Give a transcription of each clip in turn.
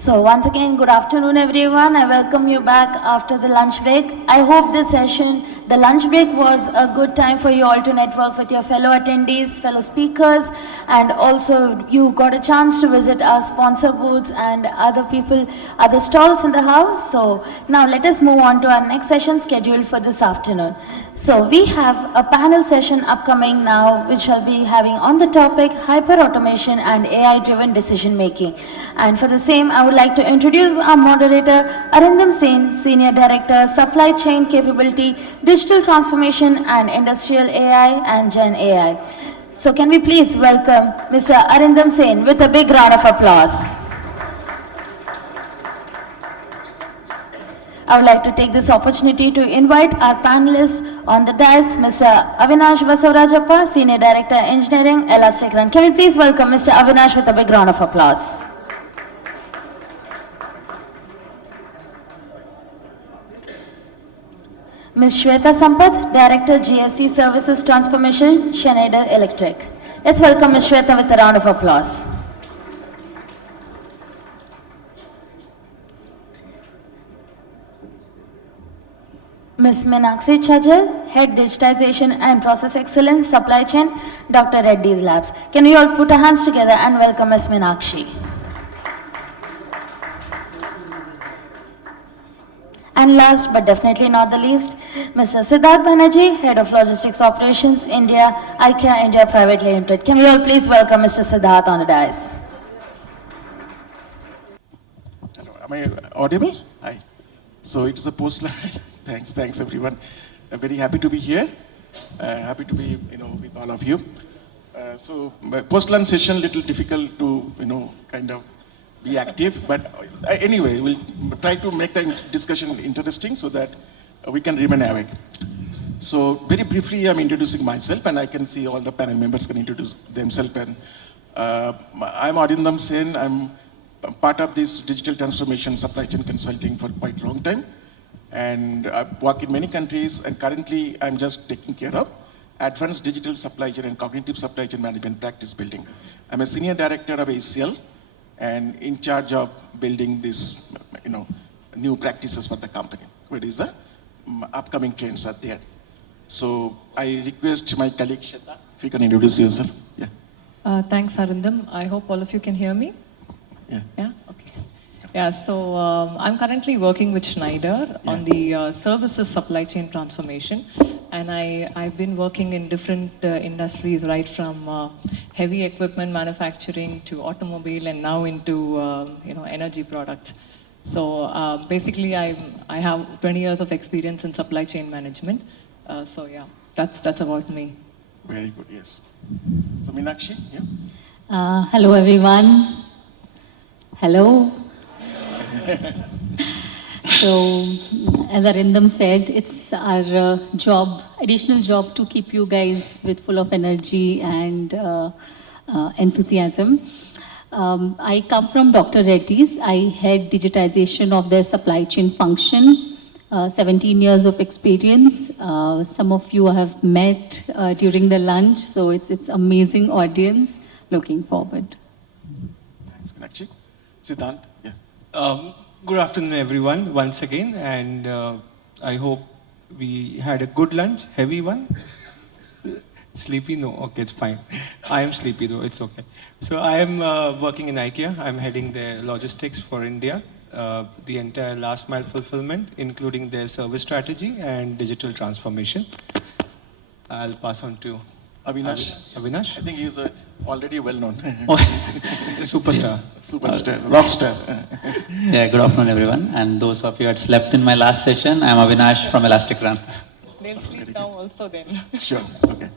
So once again, good afternoon everyone. I welcome you back after the lunch break. I hope this session, the lunch break was a good time for you all to network with your fellow attendees, fellow speakers, and also you got a chance to visit our sponsor booths and other people, other stalls in the house. So now let us move on to our next session scheduled for this afternoon. So we have a panel session upcoming now, which shall be having on the topic hyper-automation and AI-driven decision making. And for the same, I would like to introduce our moderator, Arindam Sen, Senior Director, Supply Chain Capability, Digital Transformation and Industrial AI and Gen AI. So can we please welcome Mr. Arindam Sen with a big round of applause. I would like to take this opportunity to invite our panelists on the dais, Mr. Avinash Vasavarajappa, Senior Director, Engineering, Elastic Run. Can we please welcome Mr. Avinash with a big round of applause. Ms. Shweta Sampath, Director, GSC Services Transformation, Schneider Electric. Let's welcome Ms. Shweta with a round of applause. Ms. Meenakshi Chajal, Head Digitization and Process Excellence, Supply Chain, Dr. Reddy's Labs. Can we all put our hands together and welcome Ms. Meenakshi. And last but definitely not the least, Mr. Siddharth Banerjee, Head of Logistics Operations, India, IKEA India Private Limited. Can we all please welcome Mr. Siddharth on the dais. Hello, am I audible? Hi. So it is a post-slide. Thanks everyone. I'm very happy to be here. Happy to be, with all of you. So post-lunch session, little difficult to, kind of be active. But anyway, we'll try to make the discussion interesting so that we can remain awake. So very briefly, I'm introducing myself, and I can see all the panel members can introduce themselves. And I'm Arindam Sen. I'm part of this digital transformation supply chain consulting for quite a long time. And I've worked in many countries, and currently I'm just taking care of advanced digital supply chain and cognitive supply chain management practice building. I'm a senior director of ACL and in charge of building this, new practices for the company. What is the upcoming trends are there? So I request my colleague Shweta, if you can introduce yourself. Yeah. Thanks, Arindam. I hope all of you can hear me. Yeah. Yeah. Okay. Yeah, so I'm currently working with Schneider on the services supply chain transformation, and I've been working in different industries, right from heavy equipment manufacturing to automobile, and now into energy products. So basically, I have 20 years of experience in supply chain management. So yeah, that's about me. Very good. Yes. So Meenakshi, yeah. Hello everyone. Hello. So, as Arindam said, it's our additional job to keep you guys with full of energy and enthusiasm. I come from Dr. Reddy's. I head digitization of their supply chain function. 17 years of experience. Some of you have met during the lunch, so it's amazing audience. Looking forward. Thanks, Meenakshi. Siddhant, yeah. Good afternoon, everyone, once again, and I hope we had a good lunch, heavy one. Sleepy? No, okay, it's fine. I am sleepy though, it's okay. So I am working in IKEA. I'm heading their logistics for India, the entire last mile fulfillment, including their service strategy and digital transformation. I'll pass on to Avinash. Avinash? I think he's already well known. He's a superstar. Superstar, rock star. Yeah, good afternoon everyone. And those of you who had slept in my last session, I'm Avinash from Elastic Run. They'll sleep now also then. Sure, okay.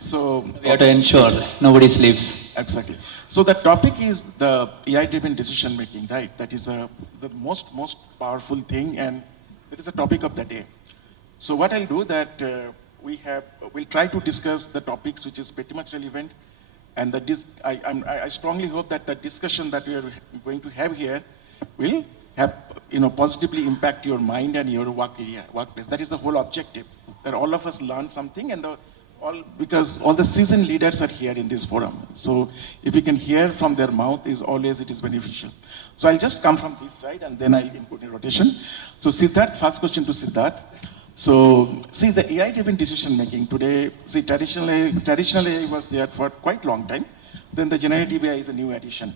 So We have to ensure nobody sleeps. Exactly. So the topic is the AI-driven decision making, right? That is the most powerful thing, and that is the topic of the day. So what I'll do that we'll try to discuss the topics which is pretty much relevant, and I strongly hope that the discussion that we are going to have here will have positively impact your mind and your workplace. That is the whole objective. That all of us learn something, and the because all the seasoned leaders are here in this forum. So if you can hear from their mouth, it is beneficial. So I'll just come from this side and then I'll input in rotation. So Siddharth, first question to Siddharth. So see the AI-driven decision making today. See traditional AI was there for quite long time. Then the generative AI is a new addition.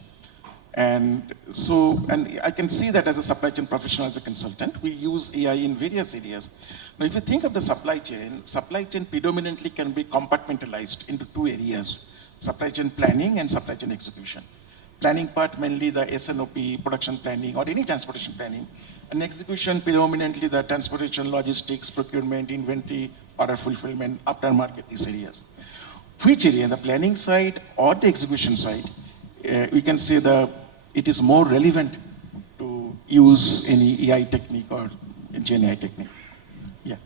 And I can see that as a supply chain professional, as a consultant, we use AI in various areas. Now, if you think of the supply chain predominantly can be compartmentalized into two areas: supply chain planning and supply chain execution. Planning part mainly the S&OP, production planning, or any transportation planning. And execution predominantly the transportation, logistics, procurement, inventory, order fulfillment, aftermarket, these areas. Which area, the planning side or the execution side, we can say it is more relevant to use any AI technique or Gen AI technique. Yeah.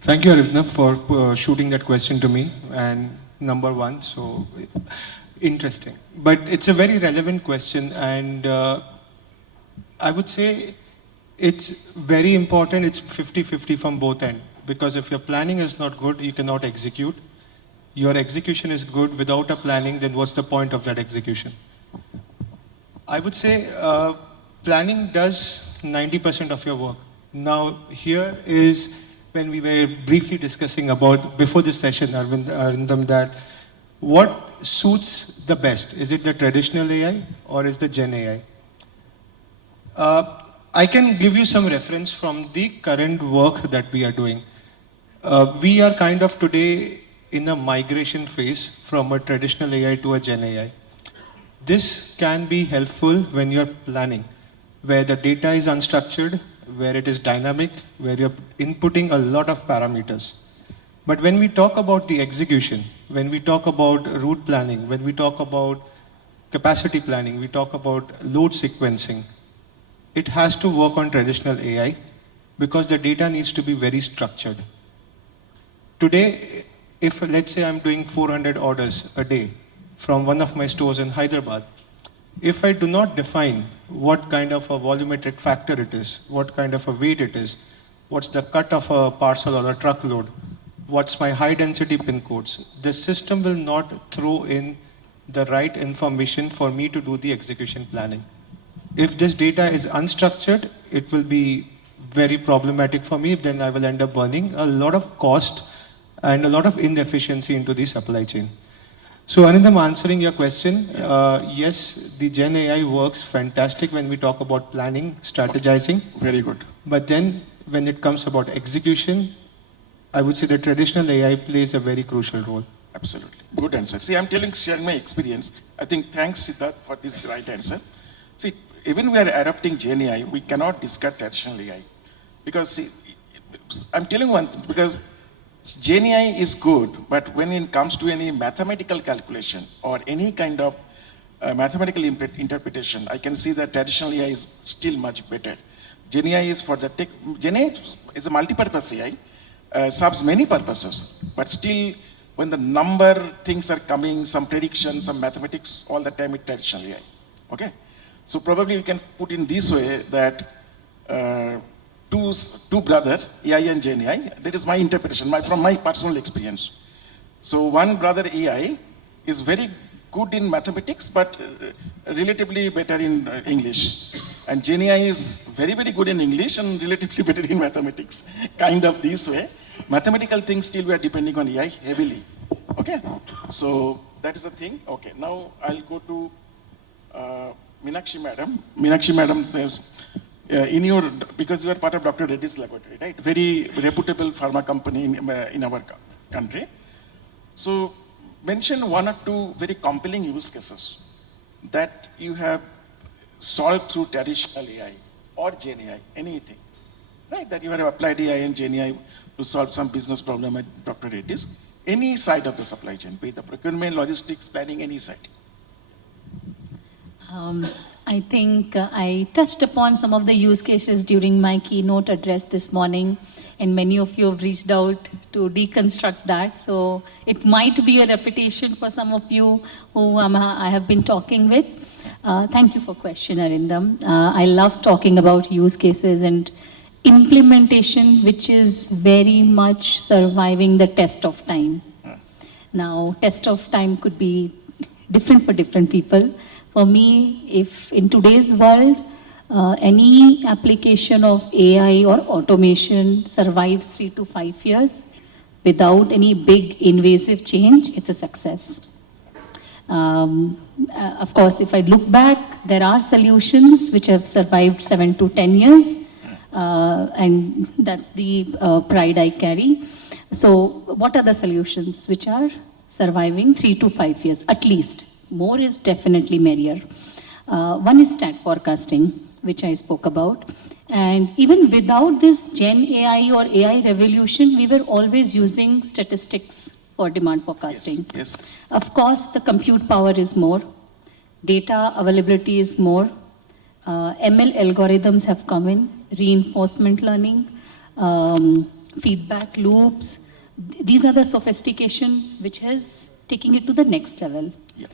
Thank you, Arindam, for shooting that question to me. And number one, so interesting. But it's a very relevant question, and I would say it's very important. It's 50-50 from both ends. Because if your planning is not good, you cannot execute. Your execution is good without a planning, then what's the point of that execution? I would say planning does 90% of your work. Now, here is when we were briefly discussing about, before this session, Arindam, that what suits the best? Is it the traditional AI or is the Gen AI? I can give you some reference from the current work that we are doing. We are kind of today in a migration phase from a traditional AI to a Gen AI. This can be helpful when you're planning, where the data is unstructured, where it is dynamic, where you're inputting a lot of parameters. But when we talk about the execution, when we talk about route planning, when we talk about capacity planning, we talk about load sequencing, it has to work on traditional AI because the data needs to be very structured. Today, if let's say I'm doing 400 orders a day from one of my stores in Hyderabad, if I do not define what kind of a volumetric factor it is, what kind of a weight it is, what's the cut of a parcel or a truckload, what's my high density pin codes, the system will not throw in the right information for me to do the execution planning. If this data is unstructured, it will be very problematic for me. Then I will end up burning a lot of cost and a lot of inefficiency into the supply chain. So Arindam, answering your question, yes, the Gen AI works fantastic when we talk about planning, strategizing. Very good. But then when it comes about execution, I would say the traditional AI plays a very crucial role. Absolutely. Good answer. See, I'm sharing my experience. I think thanks, Siddharth, for this right answer. See, even we are adopting Gen AI, we cannot discard traditional AI. Because, see, I'm telling one thing, because Gen AI is good, but when it comes to any mathematical calculation or any kind of mathematical interpretation, I can see that traditional AI is still much better. Gen AI is for the tech. Gen AI is a multi-purpose AI, serves many purposes, but still when the number things are coming, some predictions, some mathematics, all the time it's traditional AI. Okay? So probably we can put in this way that two brother, AI and Gen AI, that is my interpretation, from my personal experience. So one brother AI is very good in mathematics, but relatively better in English. And Gen AI is very, very good in English and relatively better in mathematics. Kind of this way. Mathematical things still we are depending on AI heavily. Okay? So that is the thing. Okay, now I'll go to Meenakshi madam. Meenakshi madam, because you are part of Dr. Reddy's laboratory, right? Very reputable pharma company in our country. So mention one or two very compelling use cases that you have solved through traditional AI or Gen AI, anything, right? That you have applied AI and Gen AI to solve some business problem at Dr. Reddy's. Any side of the supply chain, be it the procurement, logistics, planning, any side. I think I touched upon some of the use cases during my keynote address this morning, and many of you have reached out to deconstruct that. So it might be a repetition for some of you who I have been talking with. Thank you for question, Arindam. I love talking about use cases and implementation, which is very much surviving the test of time. Now, test of time could be different for different people. For me, if in today's world, any application of AI or automation survives 3 to 5 years without any big invasive change, it's a success. Of course, if I look back, there are solutions which have survived 7 to 10 years, and that's the pride I carry. So, what are the solutions which are surviving 3 to 5 years at least? More is definitely merrier. One is stat forecasting, which I spoke about. And even without this Gen AI or AI revolution, we were always using statistics for demand forecasting. Yes. Of course, the compute power is more, data availability is more, ML algorithms have come in, reinforcement learning, feedback loops. These are the sophistication which has taken it to the next level. Yeah.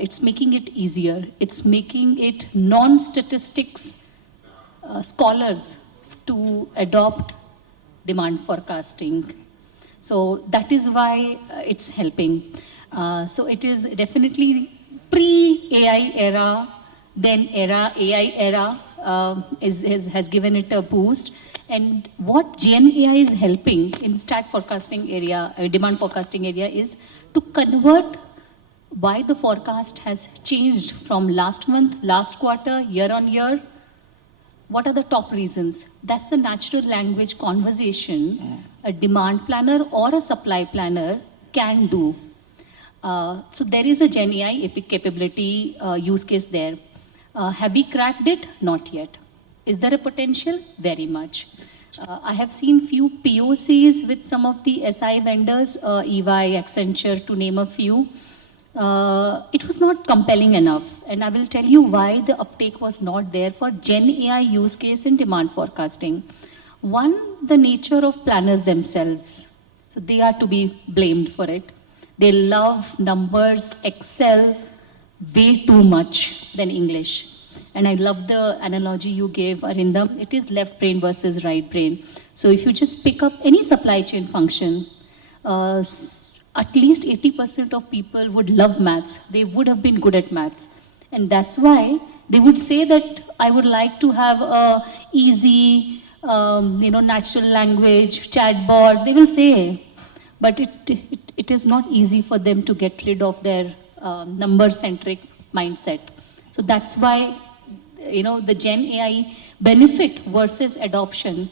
It's making it easier. It's making it non-statistics scholars to adopt demand forecasting. So that is why it's helping. So it is definitely pre-AI era, then era, AI era has given it a boost. And what Gen AI is helping in stat forecasting area, demand forecasting area, is to convert why the forecast has changed from last month, last quarter, year on year. What are the top reasons? That's the natural language conversation a demand planner or a supply planner can do. So there is a Gen AI capability use case there. Have we cracked it? Not yet. Is there a potential? Very much. I have seen few POCs with some of the SI vendors, EY, Accenture, to name a few. It was not compelling enough, and I will tell you why the uptake was not there for Gen AI use case in demand forecasting. One, the nature of planners themselves. So they are to be blamed for it. They love numbers, Excel, way too much than English. And I love the analogy you gave, Arindam. It is left brain versus right brain. So if you just pick up any supply chain function, at least 80% of people would love maths. They would have been good at maths. And that's why they would say that I would like to have a easy, natural language, chatbot. They will say, but it is not easy for them to get rid of their number-centric mindset. So that's why, the Gen AI benefit versus adoption,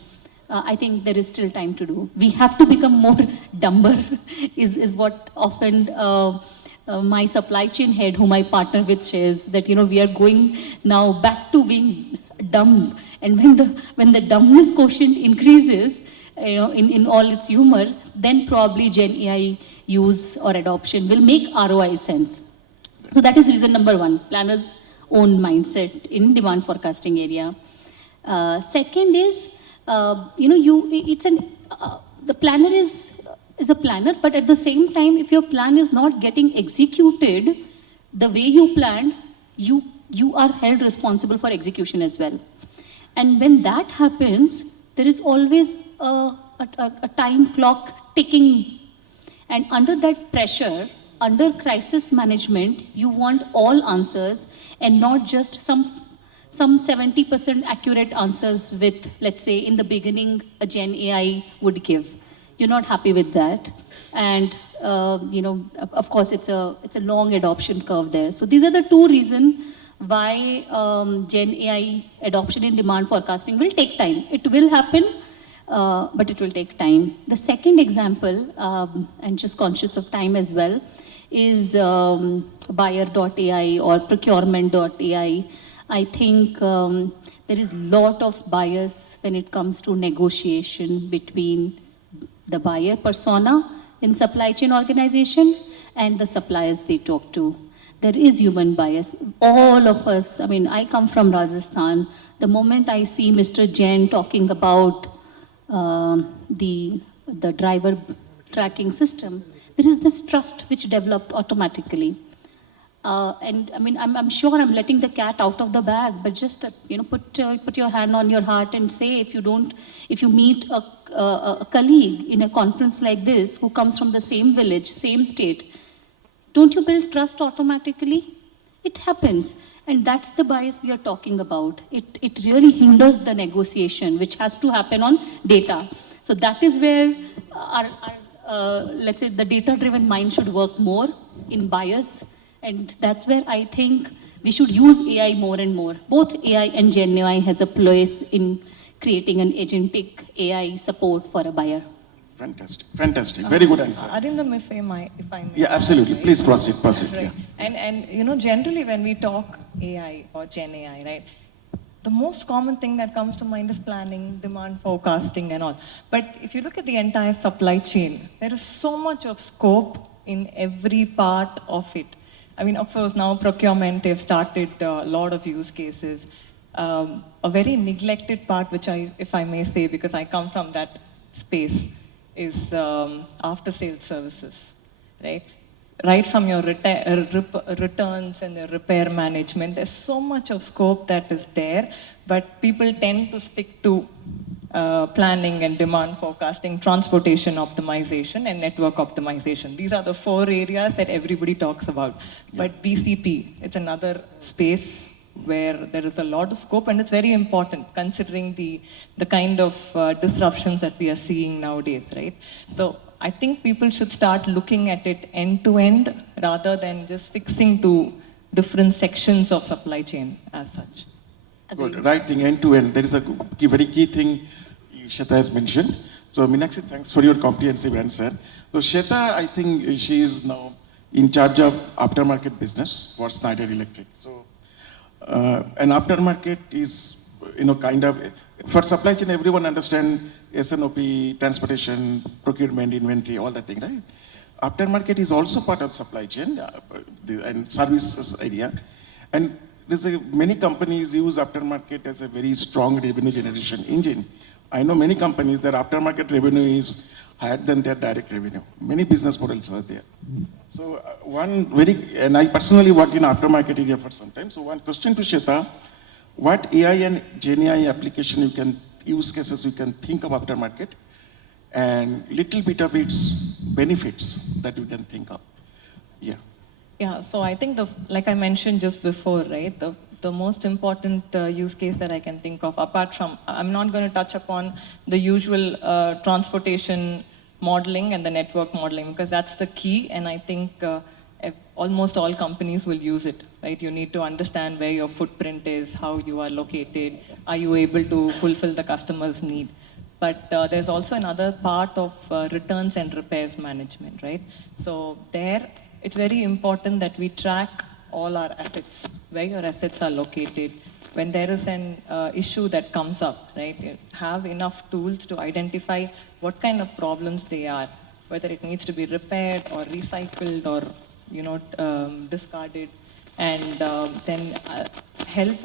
I think there is still time to do. We have to become more dumber, is what often my supply chain head, whom I partner with, says that we are going now back to being dumb. And when the dumbness quotient increases, in all its humor, then probably Gen AI use or adoption will make ROI sense. So that is reason number one, planners' own mindset in demand forecasting area. Second is, the planner is a planner, but at the same time, if your plan is not getting executed the way you planned, you are held responsible for execution as well. And when that happens, there is always a time clock ticking. And under that pressure, under crisis management, you want all answers and not just some 70% accurate answers with, let's say, in the beginning, a Gen AI would give. You're not happy with that. And, of course, it's a long adoption curve there. So these are the two reasons why Gen AI adoption in demand forecasting will take time. It will happen, but it will take time. The second example, and just conscious of time as well, is buyer.ai or procurement.ai. I think there is a lot of bias when it comes to negotiation between the buyer persona in supply chain organization and the suppliers they talk to. There is human bias. All of us, I come from Rajasthan. The moment I see Mr. Jain talking about the driver tracking system, there is this trust which developed automatically. And I mean, I'm sure I'm letting the cat out of the bag, but just put your hand on your heart and say, if you meet a colleague in a conference like this who comes from the same village, same state, don't you build trust automatically? It happens. And that's the bias we are talking about. It really hinders the negotiation, which has to happen on data. So that is where let's say, the data-driven mind should work more in bias. And that's where I think we should use AI more and more. Both AI and GenAI has a place in creating an agentic AI support for a buyer. Fantastic, fantastic. Very good answer. Arindam, if I may. Yeah, absolutely. Right? Please proceed. Right. Yeah. And generally when we talk AI or Gen AI, right, the most common thing that comes to mind is planning, demand forecasting and all. But if you look at the entire supply chain, there is so much of scope in every part of it. I mean, of course, now procurement, they've started a lot of use cases. A very neglected part, which if I may say, because I come from that space, is after-sales services, right? Right from your returns and the repair management, there's so much of scope that is there, but people tend to stick to planning and demand forecasting, transportation optimization, and network optimization. These are the 4 areas that everybody talks about. But BCP, it's another space where there is a lot of scope, and it's very important considering the kind of disruptions that we are seeing nowadays, right? So I think people should start looking at it end to end rather than just fixing to different sections of supply chain as such. Good. Right thing, end to end. There is a very key thing Shweta has mentioned. So Meenakshi, thanks for your comprehensive answer. So Shweta, I think she is now in charge of aftermarket business for Schneider Electric. So an aftermarket is, kind of, for supply chain, everyone understand S&OP, transportation, procurement, inventory, all that thing, right? Aftermarket is also part of supply chain and services area. And many companies use aftermarket as a very strong revenue generation engine. I know many companies, their aftermarket revenue is higher than their direct revenue. Many business models are there. So and I personally work in aftermarket area for some time. So one question to Shweta, what AI and GenAI application use cases you can think of aftermarket, and little bit of its benefits that you can think of? Yeah. Yeah, so I think like I mentioned just before, right, the most important use case that I can think of, apart from, I'm not going to touch upon the usual transportation modeling and the network modeling, because that's the key, and I think almost all companies will use it, right? You need to understand where your footprint is, how you are located, are you able to fulfill the customer's need. But there's also another part of returns and repairs management, right? So there, it's very important that we track all our assets, where your assets are located. When there is an issue that comes up, right, you have enough tools to identify what kind of problems they are, whether it needs to be repaired or recycled or, discarded, and then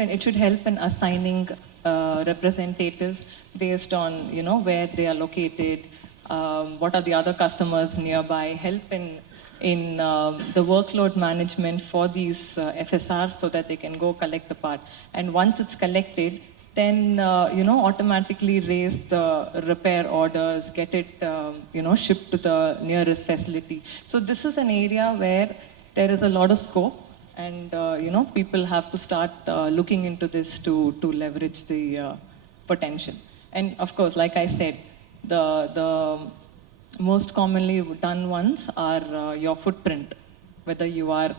it should help in assigning representatives based on, where they are located, what are the other customers nearby, help in the workload management for these FSRs so that they can go collect the part. And once it's collected, then, automatically raise the repair orders, get it, shipped to the nearest facility. So this is an area where there is a lot of scope, and, people have to start looking into this to leverage the potential. And of course, like I said, the most commonly done ones are your footprint, whether you are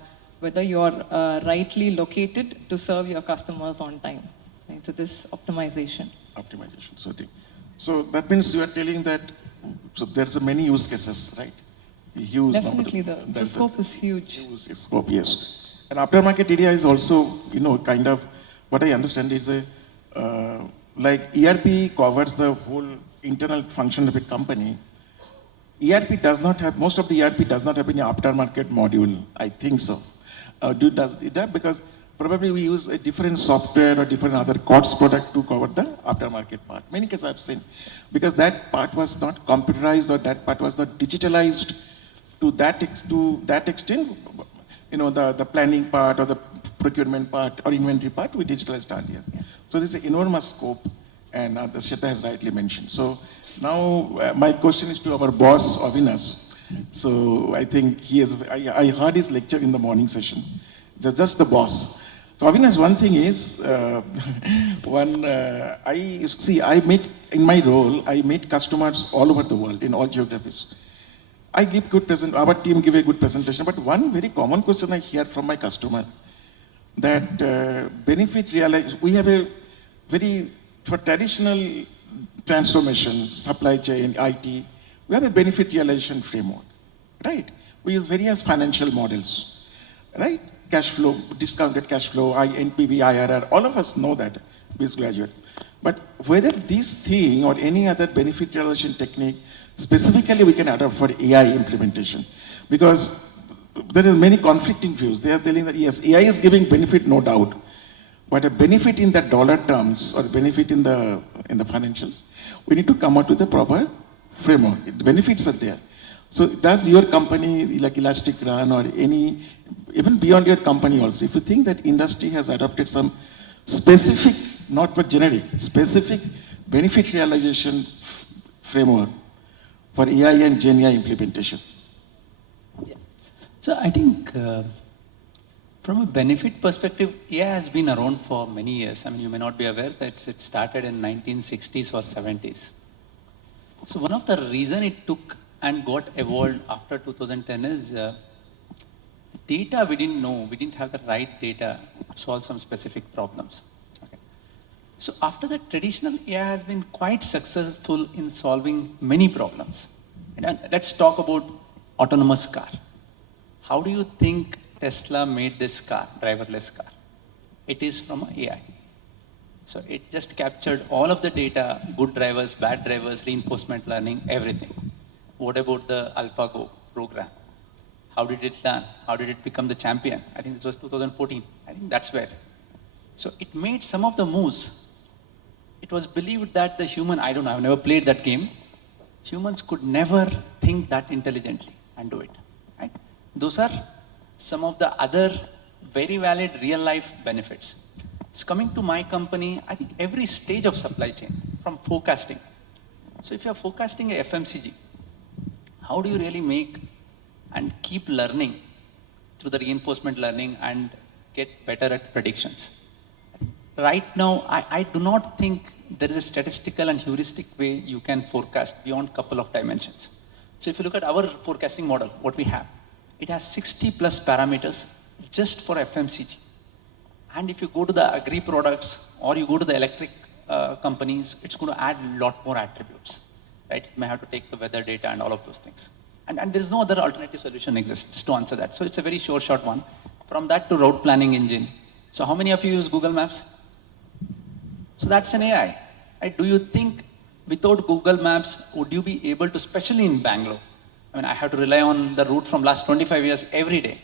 rightly located to serve your customers on time. Right? So this optimization. So that means you are telling that there's many use cases, right? Huge. Definitely, the scope is huge. Huge scope, yes. And aftermarket area is also, kind of, what I understand is like ERP covers the whole internal function of a company. ERP does not have, most of the ERP does not have any aftermarket module, I think so. Does it have? Because probably we use a different software or different other COTS product to cover the aftermarket part. Many cases I've seen, because that part was not computerized or that part was not digitalized to that extent. the planning part or the procurement part or inventory part, we digitalized earlier. So there's an enormous scope, and the Shweta has rightly mentioned. So now my question is to our boss, Avinash. So I think I heard his lecture in the morning session, just the boss. So Avinash, one thing is, I meet, in my role, I meet customers all over the world, in all geographies. I give our team give a good presentation, but one very common question I hear from my customer, that benefit realize, we have a for traditional transformation, supply chain, IT, we have a benefit realization framework, right? We use various financial models, right? Cash flow, discounted cash flow, NPV, IRR, all of us know that, biz graduate. But whether this thing or any other benefit realization technique, specifically we can adopt for AI implementation, because there are many conflicting views. They are telling that yes, AI is giving benefit, no doubt, but a benefit in the dollar terms or benefit in the financials, we need to come out with a proper framework. The benefits are there. So does your company, like Elastic Run or any, even beyond your company also, if you think that industry has adopted some specific, not but generic, specific benefit realization framework for AI and Gen AI implementation? So I think from a benefit perspective, AI has been around for many years. I mean, you may not be aware that it started in 1960s or 70s. So one of the reason it took and got evolved after 2010 is data we didn't know. We didn't have the right data to solve some specific problems. Okay. So after that, traditional AI has been quite successful in solving many problems. And let's talk about autonomous car. How do you think Tesla made this car, driverless car? It is from AI. So it just captured all of the data, good drivers, bad drivers, reinforcement learning, everything. What about the AlphaGo program? How did it learn? How did it become the champion? I think this was 2014. I think that's where. So it made some of the moves. It was believed that the human, I don't know, I've never played that game. Humans could never think that intelligently and do it. Right? Those are some of the other very valid real life benefits. It's coming to my company, I think every stage of supply chain, from forecasting. So if you're forecasting a FMCG, how do you really make and keep learning through the reinforcement learning and get better at predictions? Right now, I do not think there is a statistical and heuristic way you can forecast beyond a couple of dimensions. So if you look at our forecasting model, what we have, it has 60 plus parameters just for FMCG. And if you go to the agri products or you go to the electric companies, it's going to add a lot more attributes. Right? It may have to take the weather data and all of those things. And there is no other alternative solution exists just to answer that. So it's a very short one. From that to route planning engine. So how many of you use Google Maps? So that's an AI. Right? Do you think without Google Maps, would you be able to, especially in Bangalore? I mean, I have to rely on the route from last 25 years every day.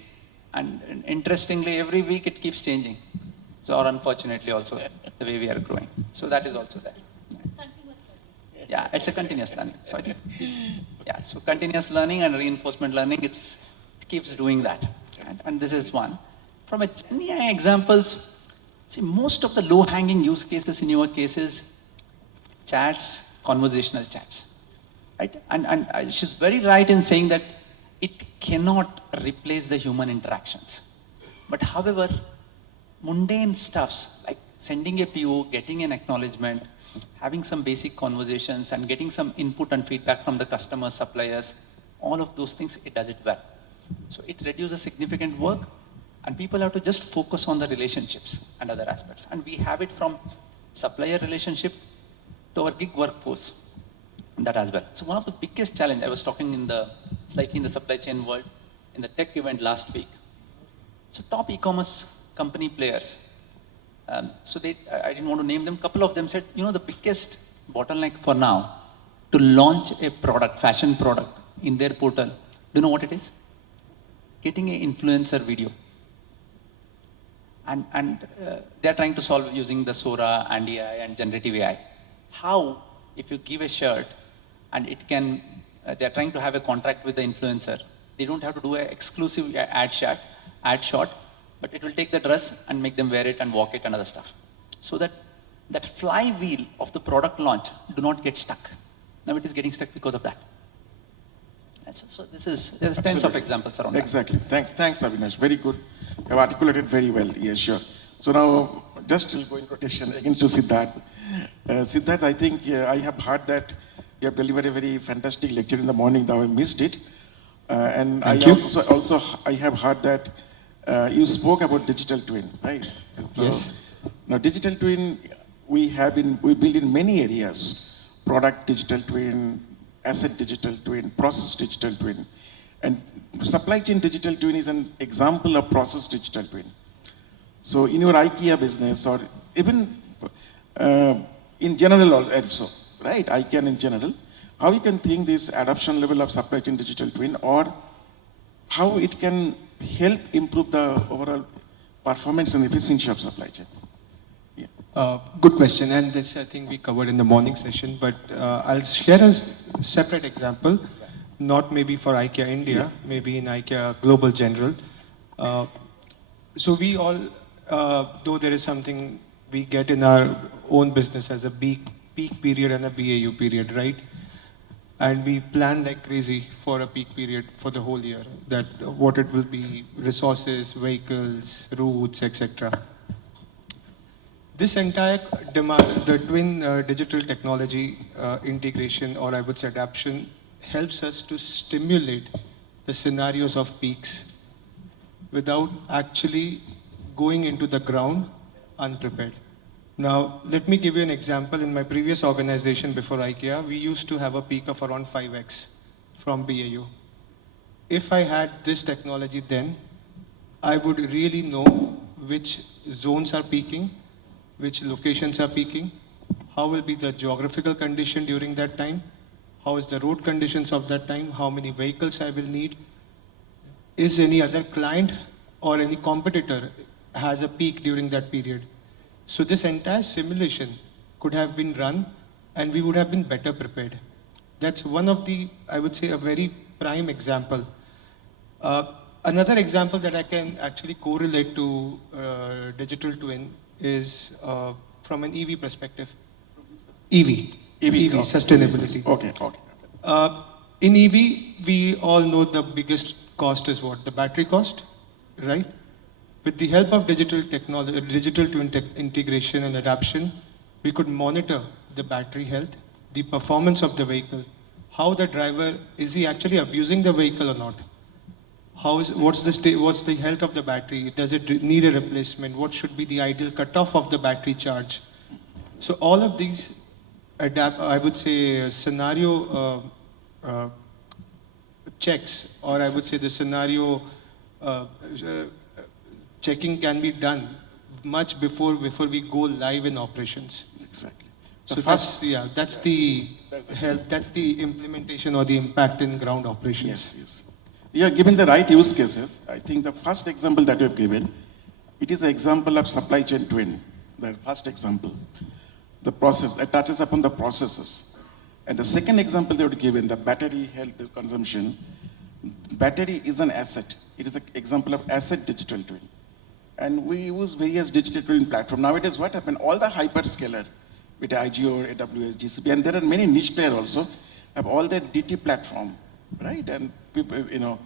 And interestingly, every week it keeps changing. So, or unfortunately also, the way we are growing. So that is also there. Yeah, it's a continuous learning. So I think, yeah, so continuous learning and reinforcement learning, it keeps doing that. And this is one. From a Gen AI examples, see, most of the low-hanging use cases in your cases, chats, conversational chats. Right? And she's very right in saying that it cannot replace the human interactions. But however, mundane stuffs like sending a PO, getting an acknowledgement, having some basic conversations and getting some input and feedback from the customers, suppliers, all of those things, it does it well. So it reduces significant work and people have to just focus on the relationships and other aspects. And we have it from supplier relationship to our gig workforce, that as well. So one of the biggest challenge, I was talking slightly in the supply chain world, in the tech event last week. So top e-commerce company players, so I didn't want to name them, a couple of them said, the biggest bottleneck for now to launch a product, fashion product in their portal, do you know what it is? Getting an influencer video. And they're trying to solve using the Sora and AI and generative AI. How, if you give a shirt and it can, they're trying to have a contract with the influencer, they don't have to do an exclusive ad shot, ad shot, but it will take the dress and make them wear it and walk it and other stuff. So that flywheel of the product launch do not get stuck. Now it is getting stuck because of that. And so there's tens of Absolutely. examples around that. Exactly. Thanks, Avinash. Very good. You have articulated very well. Yes, sure. So now, just to go in rotation against to Siddharth. Siddharth, I think I have heard that you have delivered a very fantastic lecture in the morning, though I missed it. And Thank I you. also I have heard that you spoke about digital twin, right? So, Yes. Now, digital twin, we build in many areas: product digital twin, asset digital twin, process digital twin, and supply chain digital twin is an example of process digital twin. So, in your IKEA business, or even in general also, right? IKEA in general, how you can think this adoption level of supply chain digital twin, or how it can help improve the overall performance and efficiency of supply chain? Good question, and this I think we covered in the morning session, but I'll share a separate example, not maybe for IKEA India, maybe in IKEA Global General. So we all, though there is something we get in our own business as a peak period and a BAU period, right? And we plan like crazy for a peak period for the whole year, that what it will be, resources, vehicles, routes, etc. This entire demand, the twin digital technology integration, or I would say adaptation, helps us to stimulate the scenarios of peaks without actually going into the ground unprepared. Now, let me give you an example. In my previous organization before IKEA, we used to have a peak of around 5x from BAU. If I had this technology then, I would really know which zones are peaking, which locations are peaking, how will be the geographical condition during that time, how is the road conditions of that time, how many vehicles I will need, is any other client or any competitor has a peak during that period. So this entire simulation could have been run and we would have been better prepared. That's one of the, I would say, a very prime example. Another example that I can actually correlate to digital twin is from an EV perspective. EV, okay. sustainability. Okay. In EV, we all know the biggest cost is what? The battery cost, right? With the help of digital technology, digital twin integration and adoption, we could monitor the battery health, the performance of the vehicle, how the driver, is he actually abusing the vehicle or not? What's the health of the battery? Does it need a replacement? What should be the ideal cutoff of the battery charge? So all of these I would say scenario checks, or I would say the scenario checking can be done much before we go live in operations. Exactly. So that's the help, that's the implementation or the impact in ground operations. Yes. You are giving the right use cases. I think the first example that you have given, it is an example of supply chain twin. The first example, the process that touches upon the processes. And the second example they have given, the battery health consumption. Battery is an asset. It is an example of asset digital twin. And we use various digital twin platforms. Nowadays, what happened? All the hyperscaler with IGO, AWS, GCP, and there are many niche players also have all their DT platform, right? And people,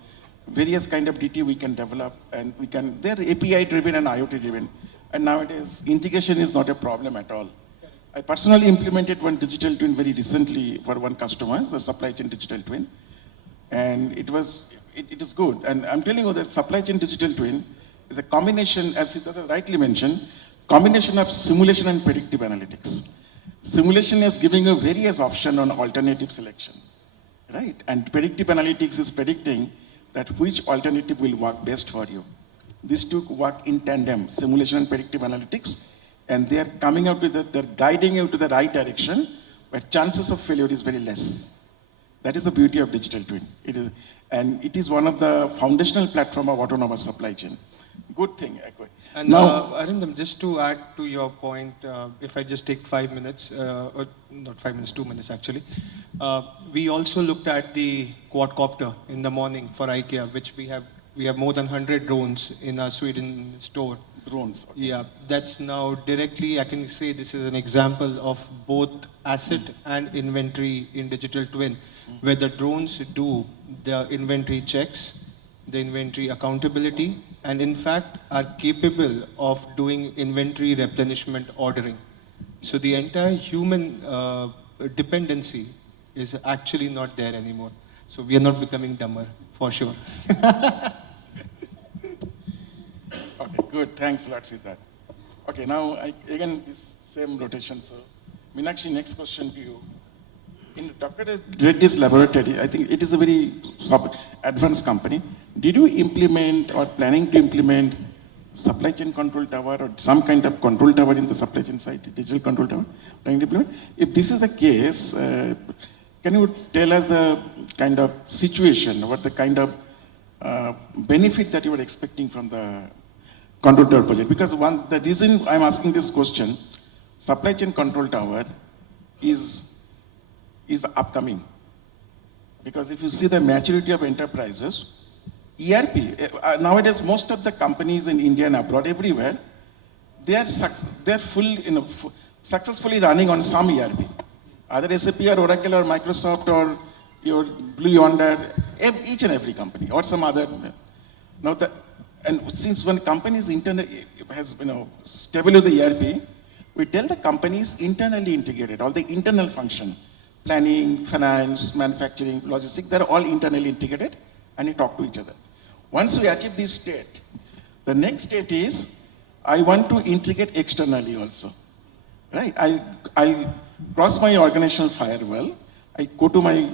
various kind of DT we can develop, and they're API driven and IoT driven. And nowadays, integration is not a problem at all. I personally implemented one digital twin very recently for one customer, the supply chain digital twin. And it is good. And I'm telling you that supply chain digital twin is a combination, as Siddharth rightly mentioned, combination of simulation and predictive analytics. Simulation is giving you various options on alternative selection, right? And predictive analytics is predicting that which alternative will work best for you. These two work in tandem, simulation and predictive analytics, and they are coming out with they're guiding you to the right direction, where chances of failure is very less. That is the beauty of digital twin. It is one of the foundational platform of autonomous supply chain. Good thing. And now, Arindam, just to add to your point, if I just take 5 minutes, or not 5 minutes, 2 minutes actually, we also looked at the quadcopter in the morning for IKEA, which we have we have more than 100 drones in our Sweden store. Drones. Okay. Yeah, that's now directly, I can say this is an example of both asset and inventory in digital twin, where the drones do the inventory checks, the inventory accountability, and in fact are capable of doing inventory replenishment ordering. So the entire human dependency is actually not there anymore. So we are not becoming dumber, for sure. Okay, good. Thanks a lot, Siddharth. Okay, now again this same rotation. So, Meenakshi, next question to you. In Dr. Reddy's laboratory, I think it is a very advanced company. Did you implement or planning to implement supply chain control tower or some kind of control tower in the supply chain side, digital control tower? Planning to implement? If this is the case, can you tell us the kind of situation or the kind of benefit that you were expecting from the control tower project? Because the reason I'm asking this question, supply chain control tower is upcoming. Because if you see the maturity of enterprises, ERP, nowadays most of the companies in India and abroad, everywhere, they're successfully running on some ERP. Either SAP or Oracle or Microsoft or your Blue Yonder, each and every company or some other. Now and since when companies has stable with the ERP, we tell the companies internally integrated, all the internal function, planning, finance, manufacturing, logistics, they're all internally integrated and you talk to each other. Once we achieve this state, the next state is, I want to integrate externally also, right? I'll cross my organizational firewall, I go to my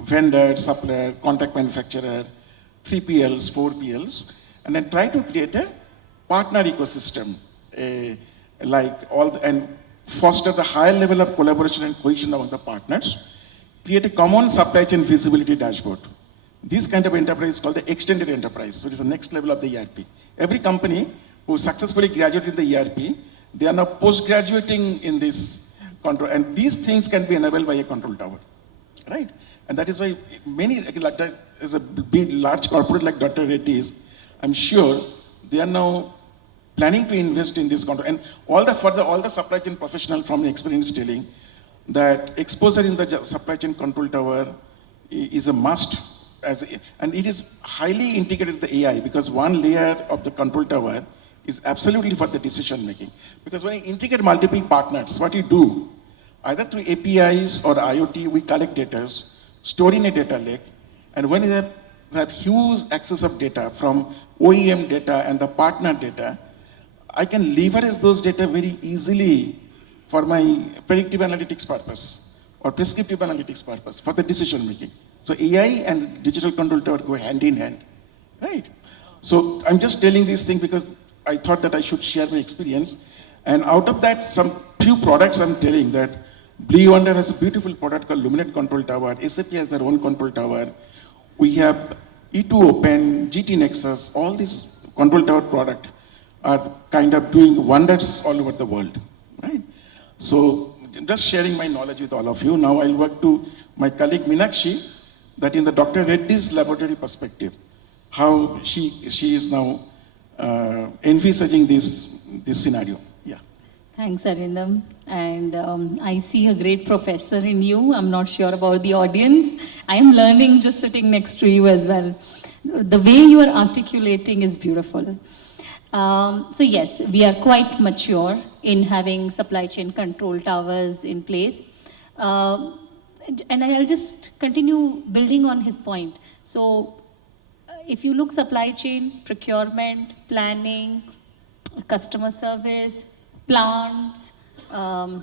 vendor, supplier, contract manufacturer, 3PLs, 4PLs, and then try to create a partner ecosystem, and foster the higher level of collaboration and cohesion among the partners, create a common supply chain visibility dashboard. This kind of enterprise is called the extended enterprise, which is the next level of the ERP. Every company who successfully graduated in the ERP, they are now post-graduating in this control, and these things can be enabled by a control tower, right? And that is why many, like that is a big, large corporate like Dr. Reddy's, I'm sure they are now planning to invest in this control. And all the supply chain professional from experience telling that exposure in the supply chain control tower is a must. And it is highly integrated with the AI, because one layer of the control tower is absolutely for the decision making. Because when you integrate multiple partners, what you do, either through APIs or IoT, we collect data, store in a data lake, and when you have huge access of data from OEM data and the partner data, I can leverage those data very easily for my predictive analytics purpose or prescriptive analytics purpose for the decision making. So AI and digital control tower go hand in hand, right? So I'm just telling this thing because I thought that I should share my experience. And out of that, some few products I'm telling that Blue Yonder has a beautiful product called Luminate Control Tower. SAP has their own control tower. We have E2 Open, GT Nexus, all these control tower product are kind of doing wonders all over the world, right? So just sharing my knowledge with all of you. Now I'll work to my colleague Meenakshi, that in the Dr. Reddy's laboratory perspective, how she is now envisaging this scenario. Yeah. Thanks, Arindam. And I see a great professor in you. I'm not sure about the audience. I am learning just sitting next to you as well. The way you are articulating is beautiful. So yes, we are quite mature in having supply chain control towers in place. And I'll just continue building on his point. So if you look supply chain, procurement, planning, customer service, plants,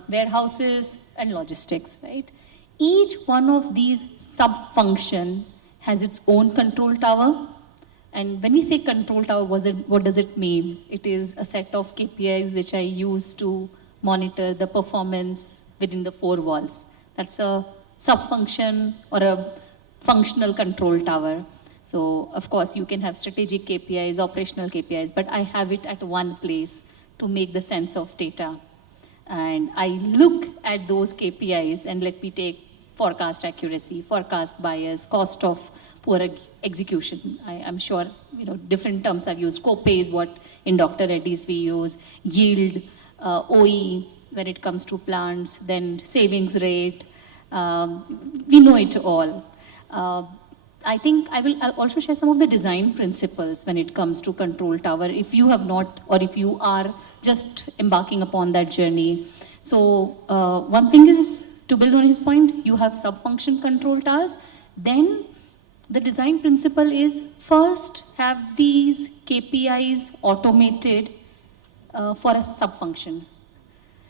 warehouses, and logistics, right? Each one of these sub-function has its own control tower. And when we say control tower, what does it mean? It is a set of KPIs which I use to monitor the performance within the four walls. That's a sub-function or a functional control tower. So of course you can have strategic KPIs, operational KPIs, but I have it at one place to make the sense of data. And I look at those KPIs, and let me take forecast accuracy, forecast bias, cost of poor execution. I'm sure different terms are used. Copay is what in Dr. Reddy's we use, yield, OE when it comes to plants, then savings rate. We know it all. I think I'll also share some of the design principles when it comes to control tower, if you have not, or if you are just embarking upon that journey. So one thing is, to build on his point, you have sub-function control towers. Then the design principle is, first have these KPIs automated for a sub-function.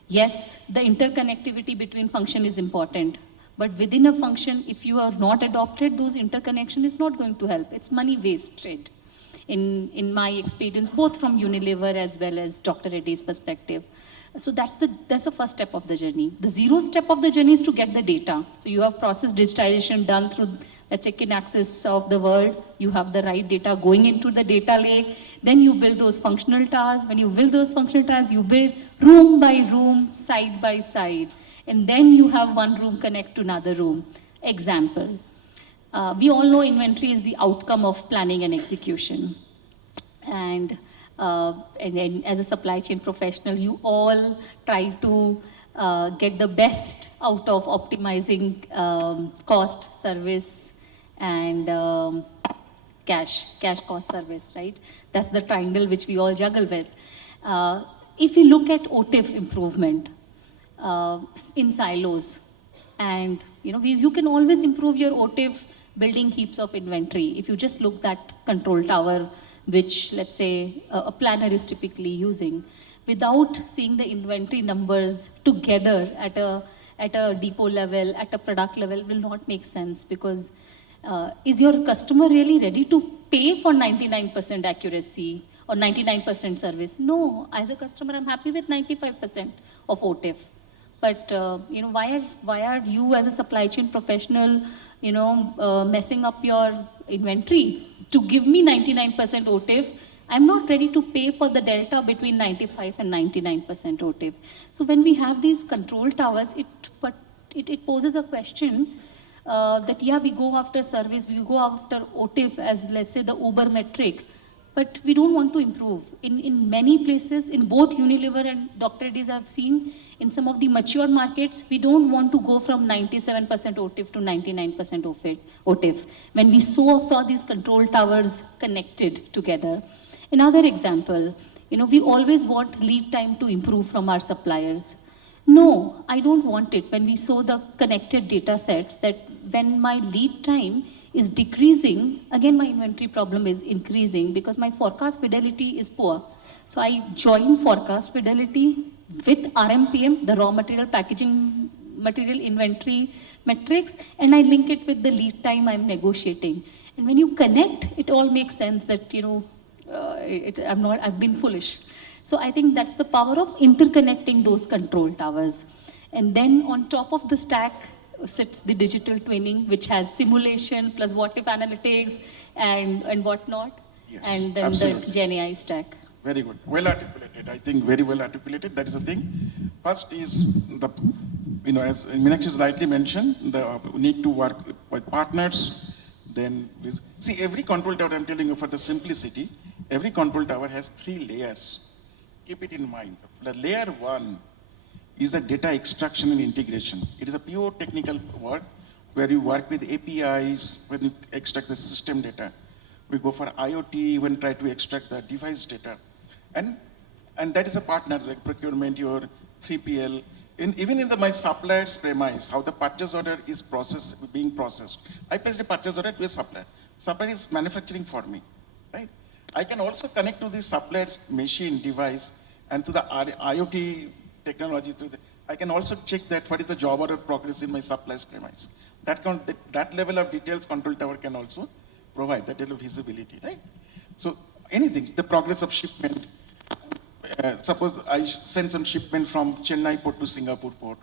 Yes, the interconnectivity between function is important, but within a function, if you are not adopted, those interconnection is not going to help. It's money wasted, in my experience, both from Unilever as well as Dr. Reddy's perspective. So that's the first step of the journey. The zero step of the journey is to get the data. So you have process digitization done through, let's say, Kinaxis of the world. You have the right data going into the data lake. Then you build those functional towers. When you build those functional towers, you build room by room, side by side. And then you have one room connect to another room. Example. We all know inventory is the outcome of planning and execution. And then as a supply chain professional, you all try to get the best out of optimizing cost, service, and cash cost service, right? That's the triangle which we all juggle with. If you look at OTIF improvement in silos, and you can always improve your OTIF building heaps of inventory. If you just look at control tower, which let's say a planner is typically using, without seeing the inventory numbers together at a depot level, at a product level, will not make sense, because is your customer really ready to pay for 99% accuracy or 99% service? No, as a customer, I'm happy with 95% of OTIF. But why are you as a supply chain professional, messing up your inventory to give me 99% OTIF? I'm not ready to pay for the delta between 95 and 99% OTIF. So when we have these control towers, it poses a question that we go after service, we go after OTIF as, let's say, the Uber metric, but we don't want to improve. In many places, in both Unilever and Dr. Reddy's, I've seen, in some of the mature markets, we don't want to go from 97% OTIF to 99% OTIF. When we saw these control towers connected together. Another example, we always want lead time to improve from our suppliers. No, I don't want it. When we saw the connected data sets, that when my lead time is decreasing, again my inventory problem is increasing because my forecast fidelity is poor. So I join forecast fidelity with RMPM, the raw material packaging material inventory metrics, and I link it with the lead time I'm negotiating. And when you connect, it all makes sense that, I've been foolish. So I think that's the power of interconnecting those control towers. And then on top of the stack sits the digital twinning, which has simulation plus what if analytics and whatnot. Yes, and then absolutely. the GenAI stack. Very good. Well articulated. I think very well articulated. That is the thing. First is as Meenakshi rightly mentioned, we need to work with partners. Then, see, every control tower, I'm telling you for the simplicity, every control tower has 3 layers. Keep it in mind. The layer 1 is the data extraction and integration. It is a pure technical work where you work with APIs when you extract the system data. We go for IoT, even try to extract the device data. And that is a partner like procurement, your 3PL. Even in my supplier's premise, how the purchase order is being processed. I placed a purchase order to a supplier. Supplier is manufacturing for me, right? I can also connect to the supplier's machine device and to the IoT technology. I can also check that what is the job order progress in my supplier's premise. That level of details control tower can also provide that level of visibility, right? So anything, the progress of shipment. Suppose I send some shipment from Chennai port to Singapore port,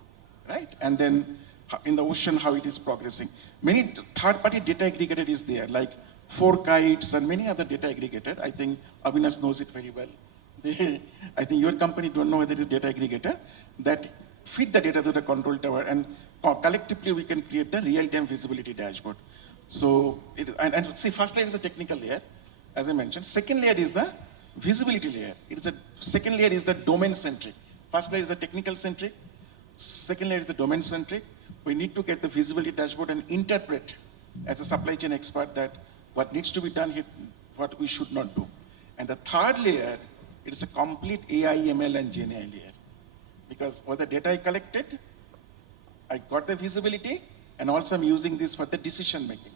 right? And then in the ocean, how it is progressing. Many third-party data aggregator is there, like 4Kites and many other data aggregator. I think Avinash knows it very well. I think your company don't know whether it is data aggregator that feed the data to the control tower, and collectively we can create the real-time visibility dashboard. So, see, first layer is the technical layer. as I mentioned. Second layer is the visibility layer. Second layer is the domain centric. First layer is the technical centric. Second layer is the domain centric. We need to get the visibility dashboard and interpret as a supply chain expert that what needs to be done here, what we should not do. And the third layer, it is a complete AI, ML, and GenAI layer. Because what the data I collected, I got the visibility, and also I'm using this for the decision making,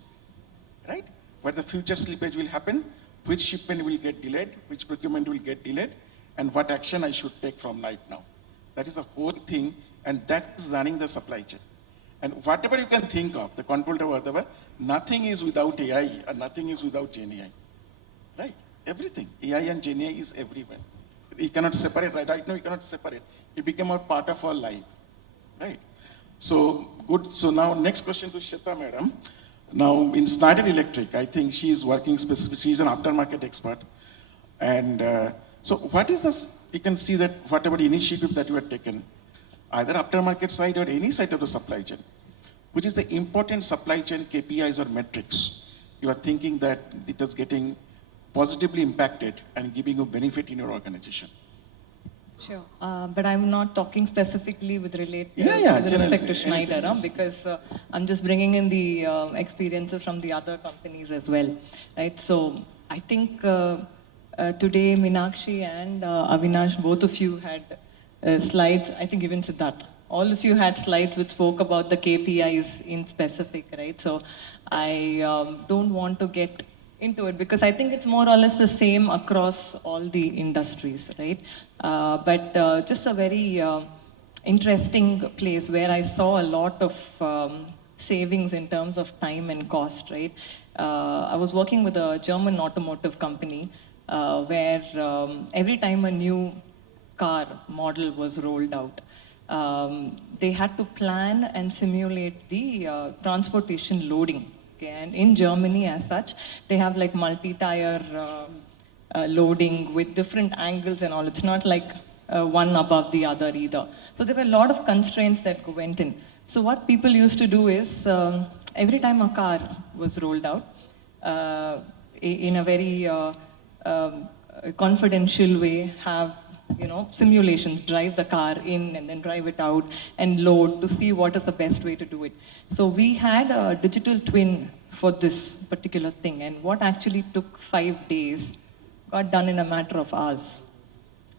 right? Where the future slippage will happen, which shipment will get delayed, which procurement will get delayed, and what action I should take from right now. That is a whole thing, and that is running the supply chain. And whatever you can think of, the control tower, whatever, nothing is without AI, and nothing is without GenAI, right? Everything, AI and GenAI is everywhere. You cannot separate, right? Right now you cannot separate. It became a part of our life, right? So, good. So now next question to Shweta madam. Now in Schneider Electric, I think she is working specifically, she is an aftermarket expert. And so what is this, you can see that whatever initiative that you have taken, either aftermarket side or any side of the supply chain, which is the important supply chain KPIs or metrics, you are thinking that it is getting positively impacted and giving you benefit in your organization. Sure, but I'm not talking specifically with respect generally, to Schneider, because I'm just bringing in the experiences from the other companies as well, right? So I think today Meenakshi and Avinash, both of you had slides, I think even Siddharth, all of you had slides which spoke about the KPIs in specific, right? So I don't want to get into it because I think it's more or less the same across all the industries, right? But just a very interesting place where I saw a lot of savings in terms of time and cost, right? I was working with a German automotive company where every time a new car model was rolled out, they had to plan and simulate the transportation loading. Okay, and in Germany as such, they have like multi-tier loading with different angles and all. It's not like one above the other either. So there were a lot of constraints that went in. So what people used to do is, every time a car was rolled out, in a very confidential way, have simulations, drive the car in and then drive it out and load to see what is the best way to do it. So we had a digital twin for this particular thing, and what actually took 5 days got done in a matter of hours.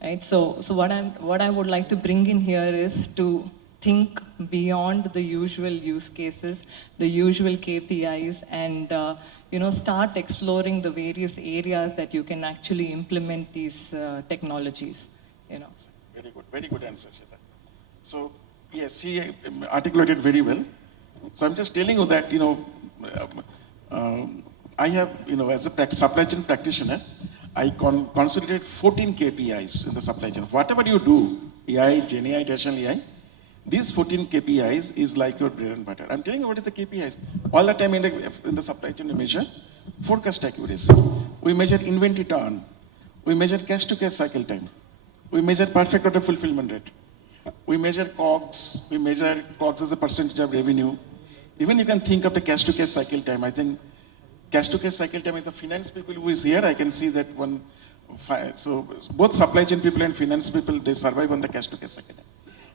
Right? So what I would like to bring in here is to think beyond the usual use cases, the usual KPIs, and start exploring the various areas that you can actually implement these technologies. Very good answer, Shweta. So yes, she articulated very well. So I'm just telling you that I have as a supply chain practitioner, I consolidate 14 KPIs in the supply chain. Whatever you do, AI, GenAI, traditional AI, these 14 KPIs is like your bread and butter. I'm telling you what is the KPIs. All the time in the supply chain, we measure forecast accuracy. We measure inventory turn. We measure cash-to-cash cycle time. We measure perfect order fulfillment rate. We measure COGS. We measure COGS as a percentage of revenue. Even you can think of the cash-to-cash cycle time. I think cash-to-cash cycle time is the finance people who is here. I can see that one. So both supply chain people and finance people, they survive on the cash-to-cash cycle time.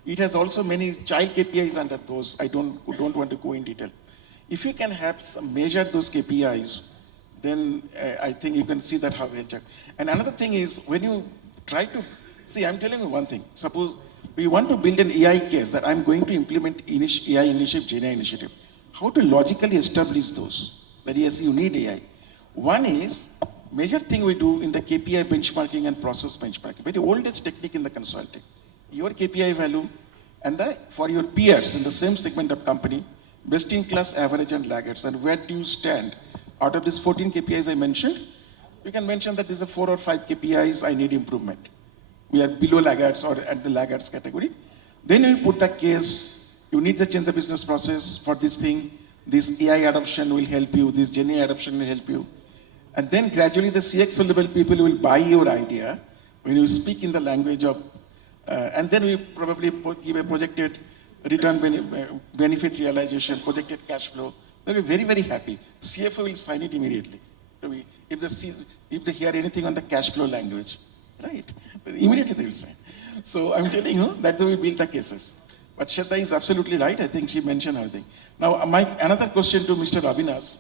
It has also many child KPIs under those. I don't want to go in detail. If you can have measure those KPIs, then I think you can see that how well checked. And another thing is when you try to see, I'm telling you one thing. Suppose we want to build an AI case that I'm going to implement AI initiative, GenAI initiative. How to logically establish those? That yes, you need AI. One is major thing we do in the KPI benchmarking and process benchmarking. Very oldest technique in the consulting. Your KPI value and for your peers in the same segment of company, best in class, average, and laggards. And where do you stand? Out of these 14 KPIs I mentioned, you can mention that these are 4 or 5 KPIs I need improvement. We are below laggards or at the laggards category. Then you put the case, you need to change the business process for this thing. This AI adoption will help you. This GenAI adoption will help you. And then gradually the CXO level people will buy your idea when you speak in the language of, and then we probably give a projected return benefit realization, projected cash flow. They'll be very, very happy. CFO will sign it immediately. if if they hear anything on the cash flow language, right? Immediately they will say. So I'm telling you that they will build the cases. But Shraddha is absolutely right. I think she mentioned everything. Now, another question to Mr. Abhinas,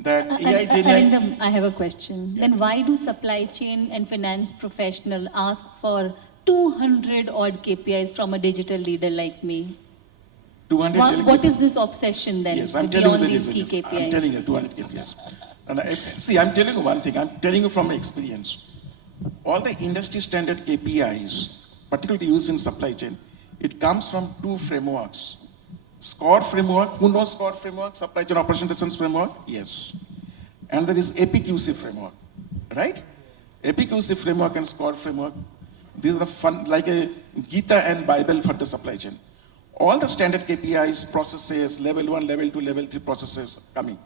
that AI Arindam, I have a question. Then why do supply chain and finance professional ask for 200 odd KPIs from a digital leader like me? 200 What is this obsession then Yes, I'm telling you beyond the these key reason. Yes. KPIs? I'm telling you 200 KPIs. And see, I'm telling you one thing. I'm telling you from my experience. All the industry standard KPIs, particularly used in supply chain, it comes from two frameworks. SCORE framework. Who knows SCORE framework? Supply chain operation excellence framework? Yes. And there is APQC framework, right? APQC framework and SCORE framework. These are fun, like a Gita and Bible for the supply chain. All the standard KPIs, processes, level 1, level 2, level 3 processes coming.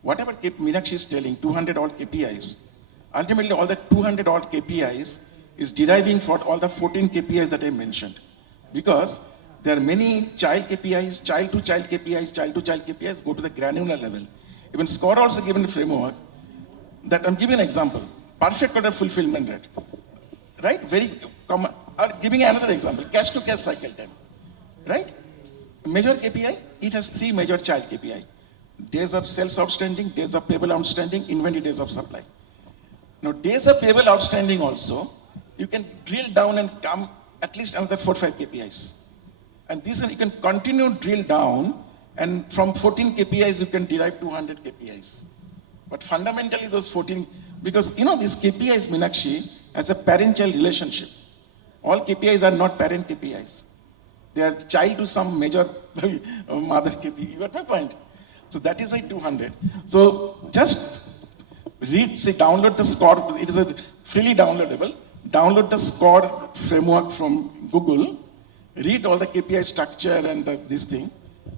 Whatever Meenakshi is telling, 200 odd KPIs, ultimately all the 200 odd KPIs is deriving for all the 14 KPIs that I mentioned. Because there are many child KPIs, child to child KPIs, go to the granular level. Even SCORE also given a framework that I'm giving an example. Perfect order fulfillment rate, right? Very common. Or giving another example, cash to cash cycle time, right? Major KPI, it has 3 major child KPI. Days of sales outstanding, days of payable outstanding, inventory days of supply. Now, days of payable outstanding also, you can drill down and come at least another 4 or 5 KPIs. And this you can continue drill down, and from 14 KPIs you can derive 200 KPIs. But fundamentally those 14, because you know these KPIs, Meenakshi, as a parent-child relationship. All KPIs are not parent KPIs. They are child to some major mother KPI. You got my point? So that is why 200. So just read, say, download the SCORE. It is a freely downloadable. Download the SCORE framework from Google. Read all the KPI structure and this thing.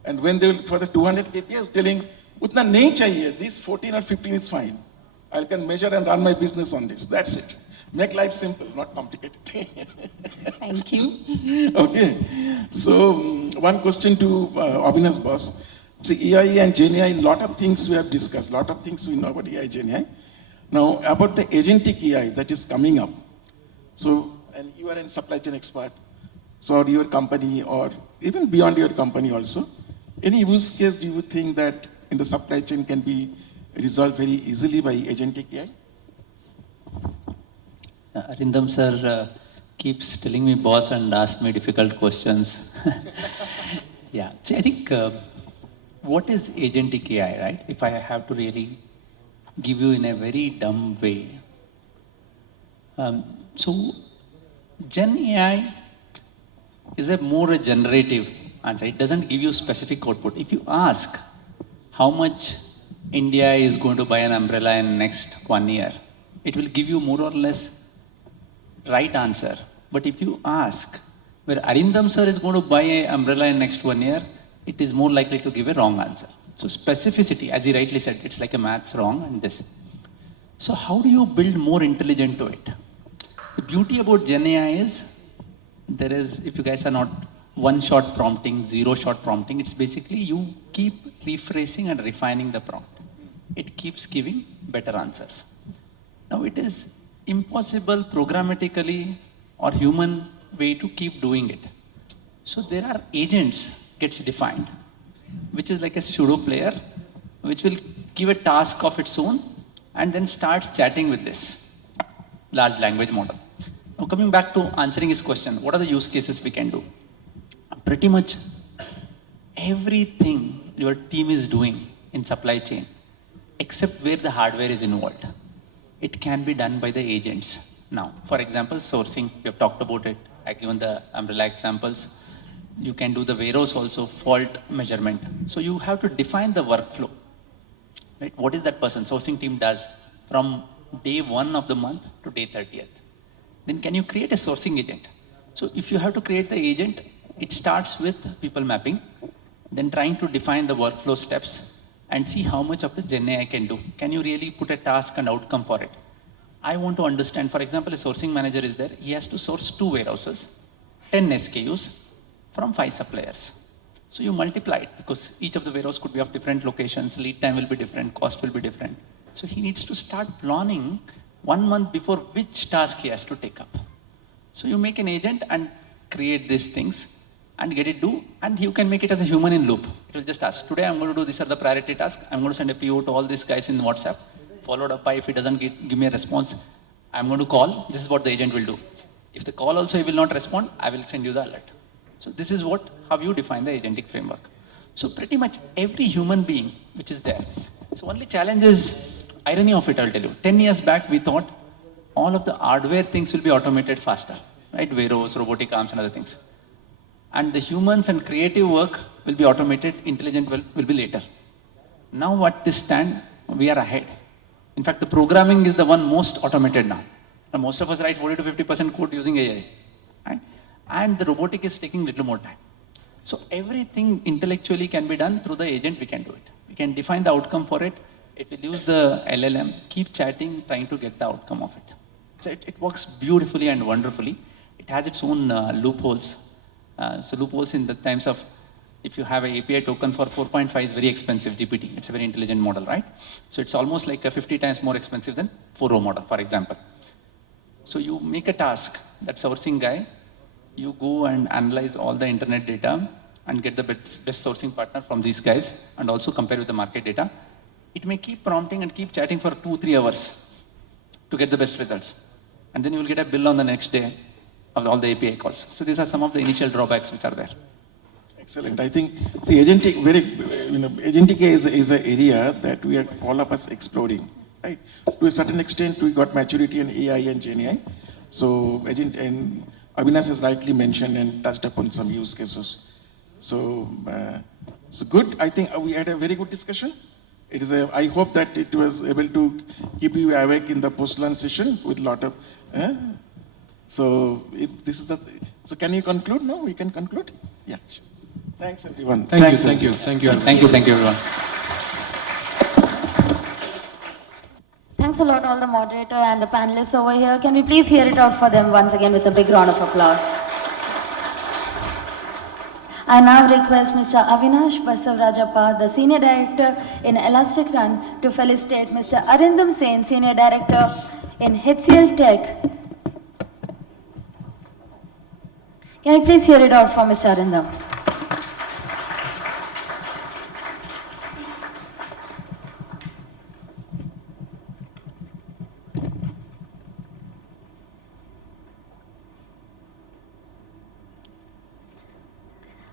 And when they will, for the 200 KPIs, telling, utna nahi chahiye, this 14 or 15 is fine. I can measure and run my business on this. That's it. Make life simple, not complicated. Thank you. Okay. So, one question to Abhinav's boss. See, AI and GenAI, lot of things we have discussed, lot of things we know about AI, GenAI. Now, about the agentic AI that is coming up. So, and you are a supply chain expert, so or your company, or even beyond your company also, any use case do you think that in the supply chain can be resolved very easily by agentic AI? Arindam sir keeps telling me boss and ask me difficult questions. Yeah, see, I think what is agentic AI, right? If I have to really give you in a very dumb way. So, Gen AI is a more a generative answer. It doesn't give you specific output. If you ask how much India is going to buy an umbrella in next 1 year, it will give you more or less right answer. But if you ask where Arindam sir is going to buy an umbrella in next 1 year, it is more likely to give a wrong answer. So specificity, as he rightly said, it's like a maths wrong and this. So how do you build more intelligent to it? The beauty about Gen AI is, there is, if you guys are not one-shot prompting, zero-shot prompting, it's basically you keep rephrasing and refining the prompt. It keeps giving better answers. Now it is impossible programmatically or human way to keep doing it. So there are agents gets defined, which is like a pseudo player, which will give a task of its own and then starts chatting with this large language model. Now coming back to answering his question, what are the use cases we can do? Pretty much everything your team is doing in supply chain, except where the hardware is involved, it can be done by the agents. Now, for example, sourcing, we have talked about it. I've given the umbrella examples. You can do the warehouse also, fault measurement. So you have to define the workflow. Right? What is that person, sourcing team does from day 1 of the month to day 30th? Then can you create a sourcing agent? So if you have to create the agent, it starts with people mapping, then trying to define the workflow steps and see how much of the Gen AI can do. Can you really put a task and outcome for it? I want to understand, for example, a sourcing manager is there. He has to source 2 warehouses, 10 SKUs from 5 suppliers. So you multiply it because each of the warehouse could be of different locations, lead time will be different, cost will be different. So he needs to start planning 1 month before which task he has to take up. So you make an agent and create these things and get it do, and you can make it as a human in loop. It will just ask, today I'm going to do these are the priority tasks. I'm going to send a PO to all these guys in WhatsApp, followed up by if he doesn't give me a response, I'm going to call. This is what the agent will do. If the call also he will not respond, I will send you the alert. So this is how you define the agentic framework. So pretty much every human being which is there. So only challenge is irony of it, I'll tell you. 10 years back, we thought all of the hardware things will be automated faster, right? Veros, robotic arms and other things. And the humans and creative work will be automated, intelligent will be later. Now at this stand, we are ahead. In fact, the programming is the one most automated now. And most of us write 40 to 50% code using AI, right? And the robotic is taking little more time. So everything intellectually can be done through the agent, we can do it. We can define the outcome for it. It will use the LLM, keep chatting, trying to get the outcome of it. So it works beautifully and wonderfully. It has its own loopholes. So loopholes in the times of, if you have an API token for 4.5 is very expensive, GPT. It's a very intelligent model, right? So it's almost like a 50 times more expensive than 4O model, for example. So you make a task, that sourcing guy, you go and analyze all the internet data and get the best sourcing partner from these guys and also compare with the market data. It may keep prompting and keep chatting for 2-3 hours to get the best results. And then you will get a bill on the next day of all the API calls. So these are some of the initial drawbacks which are there. Excellent. I think, see, agentic, agentic is an area that we are all of us exploring, right? To a certain extent, we got maturity in AI and GenAI. So, agent, and Avinash has rightly mentioned and touched upon some use cases. So, so good. I think we had a very good discussion. It is I hope that it was able to keep you awake in the post-lunch session with a lot of. So, if this is the. So, can you conclude? No, we can conclude. Yeah. Sure. Thanks, everyone. Thank Thanks, you, thank you, thank you. Thank you, everyone. Thanks a lot, all the moderator and the panelists over here. Can we please hear it out for them once again with a big round of applause? I now request Mr. Avinash Basavarajappa, the Senior Director in Elastic Run, to felicitate Mr. Arindam Sen, Senior Director in HCL Tech. Can you please hear it out for Mr. Arindam?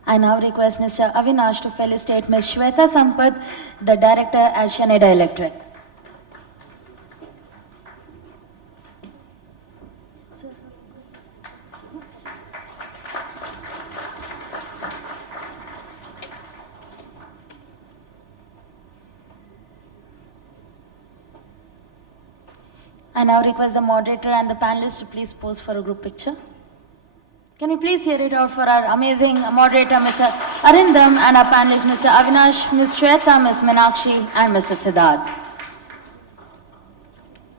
I now request Mr. Avinash to felicitate Ms. Shweta Sampath, the Director at Schneider Electric. I now request the moderator and the panelists to please pose for a group picture. Can we please hear it out for our amazing moderator, Mr. Arindam, and our panelists, Mr. Avinash, Ms. Shweta, Ms. Meenakshi, and Mr. Siddharth.